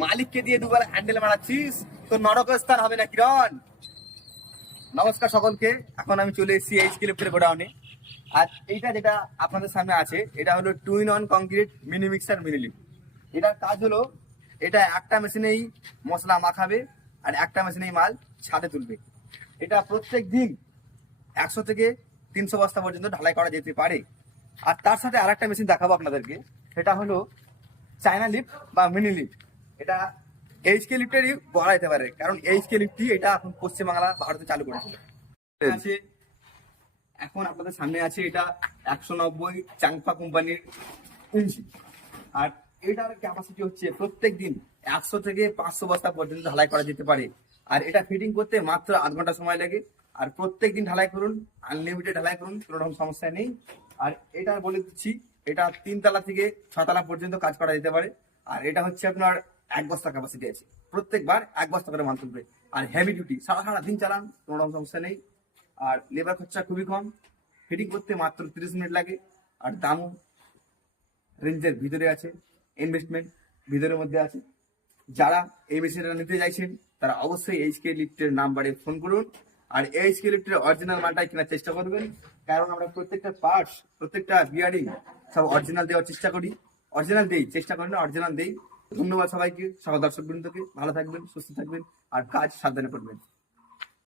মালিককে দিয়ে দুবার হ্যান্ডেল মারাচ্ছিস, তোর নরকের স্থান হবে না কিরণ। নমস্কার সকলকে, এখন আমি চলে এসেছি এইচকে লিফটের গোডাউনে। আর এইটা যেটা আপনাদের সামনে আছে, এটা হলো 2-in-1 concrete mini mixer mini lift. এটার কাজ হলো, এটা একটা মেশিনেই মশলা মাখাবে আর একটা মেশিনেই মাল ছাদে তুলবে। এটা প্রত্যেক দিন 100 থেকে 300 বস্তা পর্যন্ত ঢালাই করা যেতে পারে। আর তার সাথে আরেকটা মেশিন দেখাবো আপনাদেরকে, সেটা হলো চায়না লিফট বা মিনি লিফট। এটা এইচকে লিফটেরই বলা যেতে পারে, কারণ এইচকে লিফটই এটা এখন পশ্চিমবাংলা ভারতে চালু করেছে। আছে এখন আপনাদের সামনে আছে এটা 190 চাংফা কোম্পানির ইঞ্জিন। আর এটার ক্যাপাসিটি হচ্ছে প্রত্যেক দিন 100 থেকে 500 বস্তা পর্যন্ত ঢালাই করা যেতে পারে। আর এটা ফিটিং করতে মাত্র আধ ঘন্টা সময় লাগে। আর প্রত্যেক দিন ঢালাই করুন, আনলিমিটেড ঢালাই করুন, কোনো রকম সমস্যা নেই। আর এটা বলে দিচ্ছি, এটা 3 তলা থেকে 6 তলা পর্যন্ত কাজ করা যেতে পারে। আর এটা হচ্ছে আপনার 1 বস্তা ক্যাপাসিটি আছে, প্রত্যেকবার 1 বস্তা করে মাল তুলবে। আর হেভি ডিউটি, সারা দিন চালান, কোনো রকম সমস্যা নেই। আর লেবার খরচা খুবই কম, ফিটিং করতে মাত্র 30 মিনিট লাগে। আর দামও রেঞ্জের ভিতরে আছে, ইনভেস্টমেন্ট ভিতরের মধ্যে আছে। যারা এই মেশিনটা নিতে চাইছেন তারা অবশ্যই এইচকে লিফটের নাম্বারে ফোন করুন। আর এইচকে লিফটের অরিজিনাল মালটাই কেনার চেষ্টা করবেন, কারণ আমরা প্রত্যেকটা পার্টস, প্রত্যেকটা বিয়ারিং সব অরিজিনাল দেওয়ার চেষ্টা করি। অরিজিনাল দেই, চেষ্টা করি না, অরিজিনাল দেই। ধন্যবাদ সবাইকে, সকল দর্শক বৃন্দকে। ভালো থাকবেন, সুস্থ থাকবেন, আর কাজ সাবধানে করবেন।